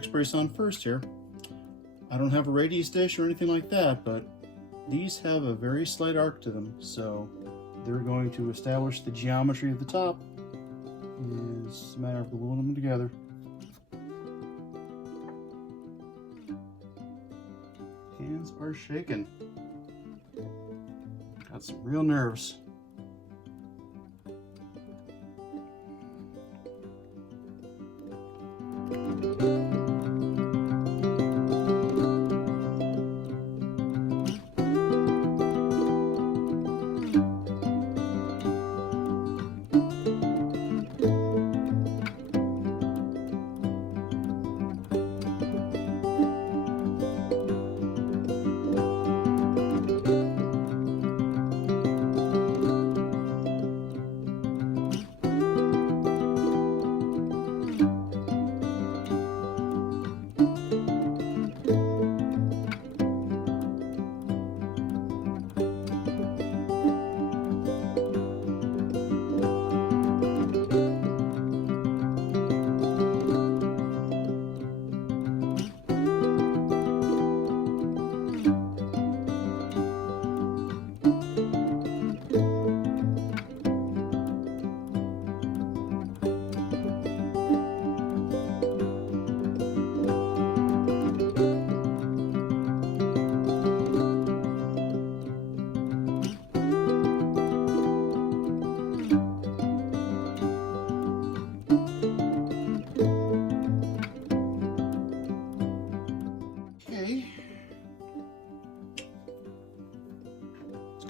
next brace on first here. I don't have a radius dish or anything like that, but these have a very slight arc to them, so they're going to establish the geometry of the top. And it's just a matter of gluing them together. Hands are shaking. Got some real nerves.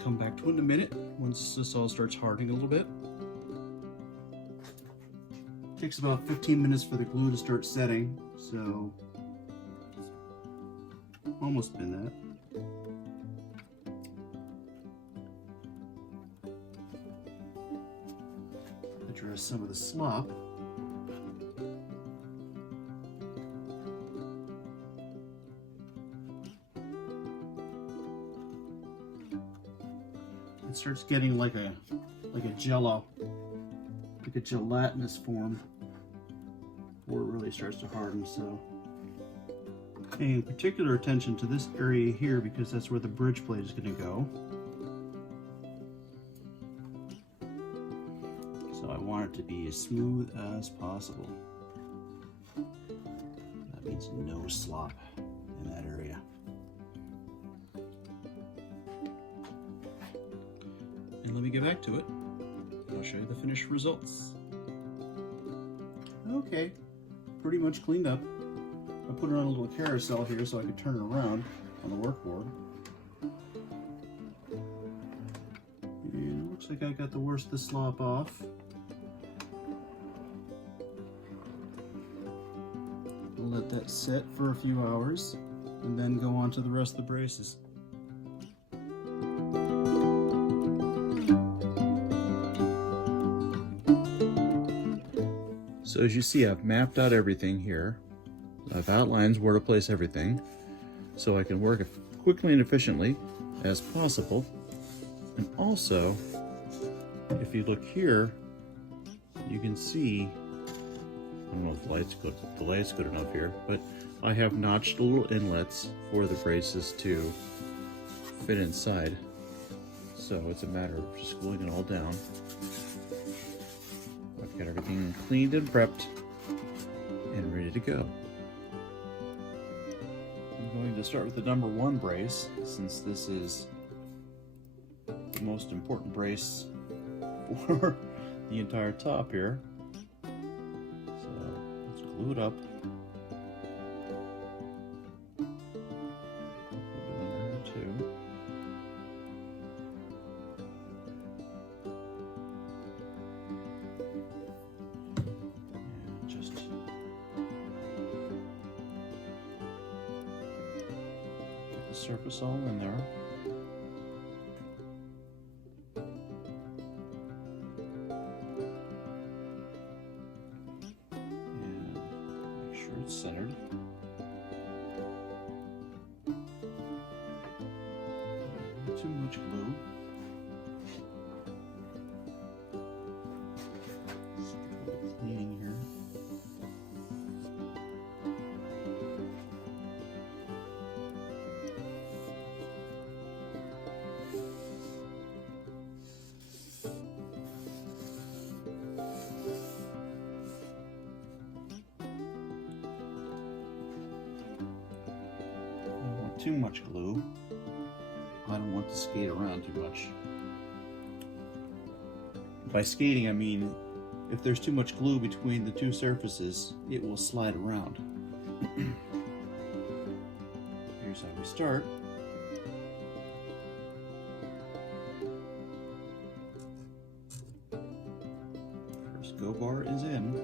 Come back to it in a minute once this all starts hardening a little bit. Takes about 15 minutes for the glue to start setting, so almost been that. Address some of the slop. It starts getting like a jello, like a gelatinous form, before it really starts to harden. So paying particular attention to this area here because that's where the bridge plate is going to go. So I want it to be as smooth as possible. That means no slop in that area. And let me get back to it. I'll show you the finished results. Okay, pretty much cleaned up. I put it on a little carousel here so I could turn it around on the workboard. And it looks like I got the worst of the slop off. I'll let that sit for a few hours and then go on to the rest of the braces. So as you see, I've mapped out everything here. I've outlined where to place everything so I can work quickly and efficiently as possible. And also, if you look here, you can see, I don't know if the light's good enough here, but I have notched little inlets for the braces to fit inside. So it's a matter of just gluing it all down. I've got everything cleaned and prepped and ready to go. I'm going to start with the number 1 brace, since this is the most important brace for the entire top here. So let's glue it up. Surface all in there. And make sure it's centered. Not too much glue. Just a little cleaning here. too much glue. I don't want to skate around too much. By skating, I mean if there's too much glue between the two surfaces, it will slide around. Here's how we start. First gobar is in.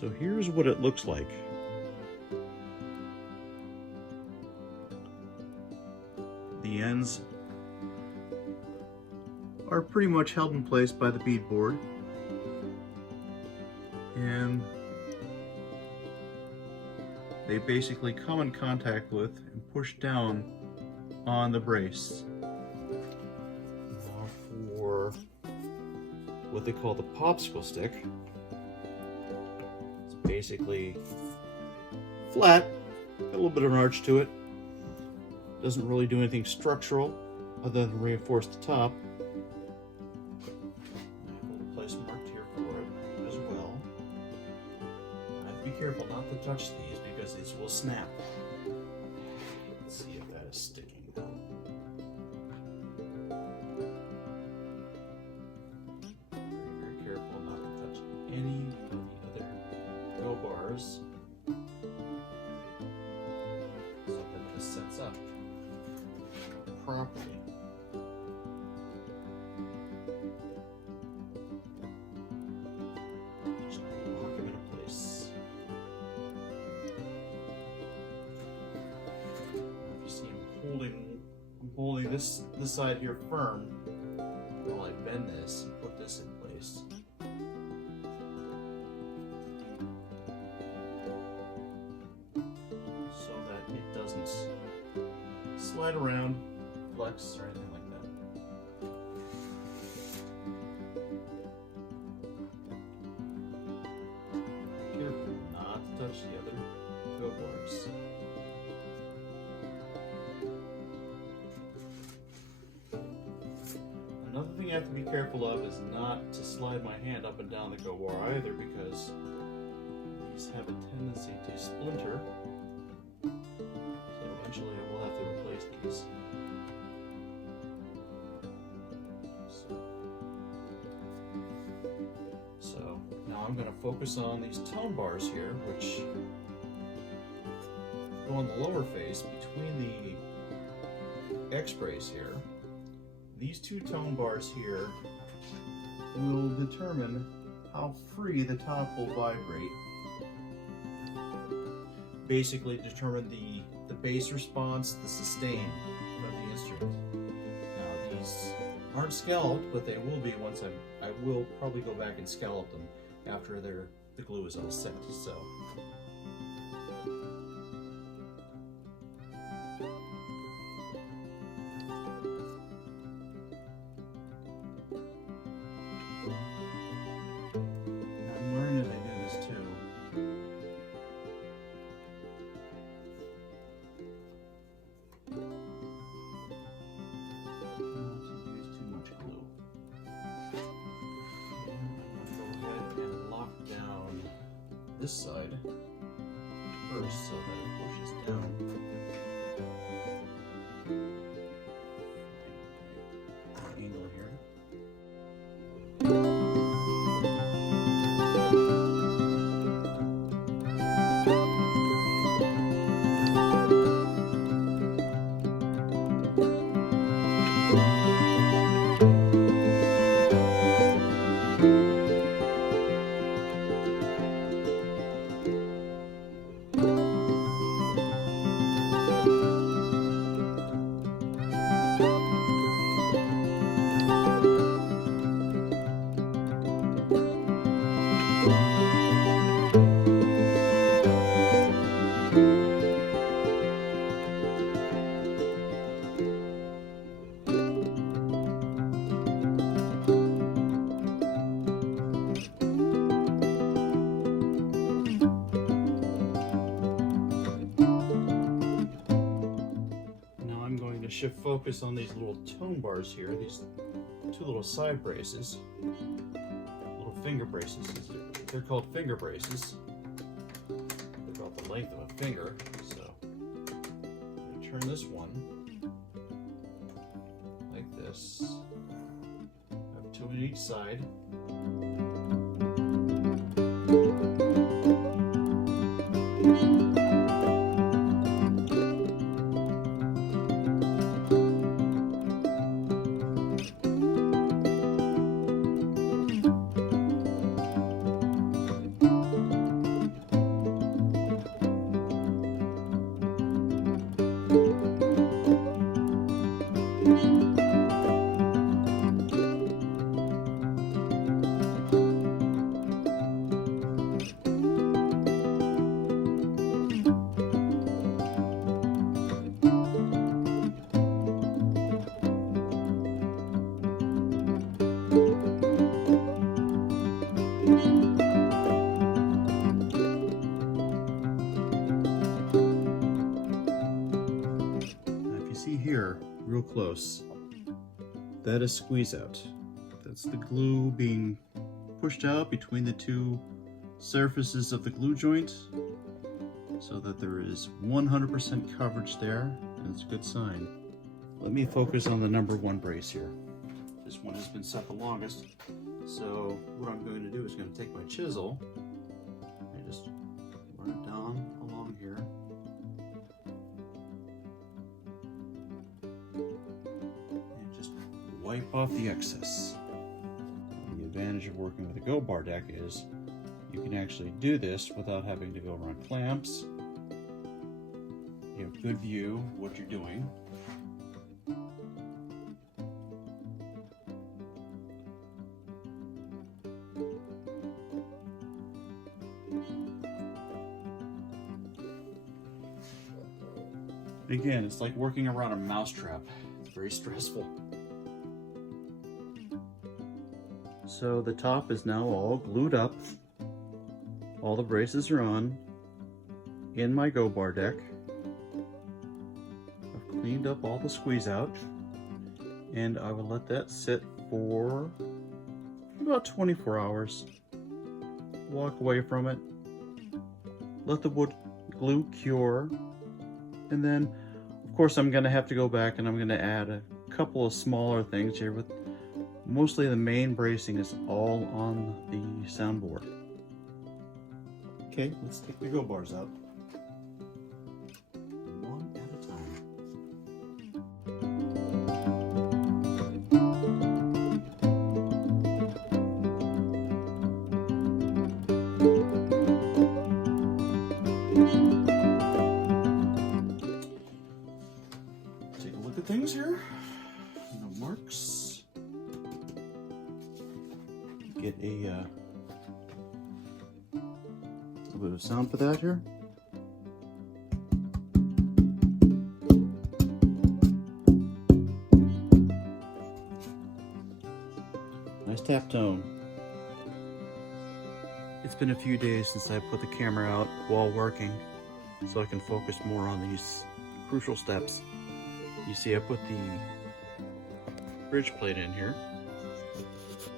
So here's what it looks like. The ends are pretty much held in place by the beadboard, and they basically come in contact with and push down on the brace. Now for what they call the popsicle stick, it's basically flat, got a little bit of an arch to it. Doesn't really do anything structural other than reinforce the top. I have a little place marked here for it as well. I have to be careful not to touch these because these will snap. Let's see if that is sticking. Very careful not to touch any of the other gobars so that this sets up properly. Just lock them into place. Now if you see I'm holding this side here firm while I bend this and put this in place. So that it doesn't slide around, flex, or anything like that. Careful not to touch the other gobars. Another thing I have to be careful of is not to slide my hand up and down the gobar either, because these have a tendency to splinter. So eventually I will have to replace these. So now I'm going to focus on these tone bars here, which go on the lower face between the X-brace here. These two tone bars here will determine how free the top will vibrate. Basically determine the bass response, the sustain of the instrument. Now these aren't scalloped, but they will be once I will probably go back and scallop them after the glue is all set. So. I'm learning as I do this too. This side first so that it pushes down. Angle here. shift focus on these little tone bars here, these two little side braces, little finger braces. They're called finger braces. They're about the length of a finger. So I'm going to turn this one like this. I have two on each side. Here, real close, that is squeeze out. That's the glue being pushed out between the two surfaces of the glue joint so that there is 100% coverage there, and it's a good sign. Let me focus on the number 1 brace here. This one has been set the longest, so what I'm going to do is going to take my chisel and just run it down along here. Wipe off the excess. The advantage of working with a gobar deck is you can actually do this without having to go run clamps. You have good view of what you're doing. Again, it's like working around a mousetrap. It's very stressful. So the top is now all glued up. All the braces are on in my gobar deck. I've cleaned up all the squeeze out, and I will let that sit for about 24 hours. Walk away from it, let the wood glue cure, and then of course I'm going to have to go back and I'm going to add a couple of smaller things here, but mostly the main bracing is all on the soundboard. Okay, let's take the gobars out. One at a time. Take a look at things here. No marks. Get a little bit of sound for that here. Nice tap tone. It's been a few days since I put the camera out while working, so I can focus more on these crucial steps. You see, I put the bridge plate in here.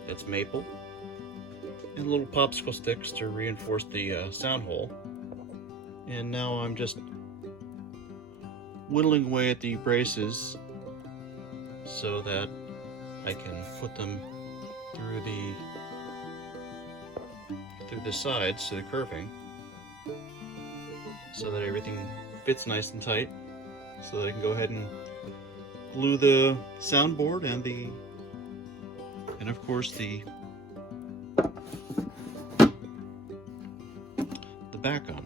It's maple. And little popsicle sticks to reinforce the sound hole. And now I'm just whittling away at the braces so that I can put them through the sides to the curving, so that everything fits nice and tight, so that I can go ahead and glue the soundboard and of course the back on.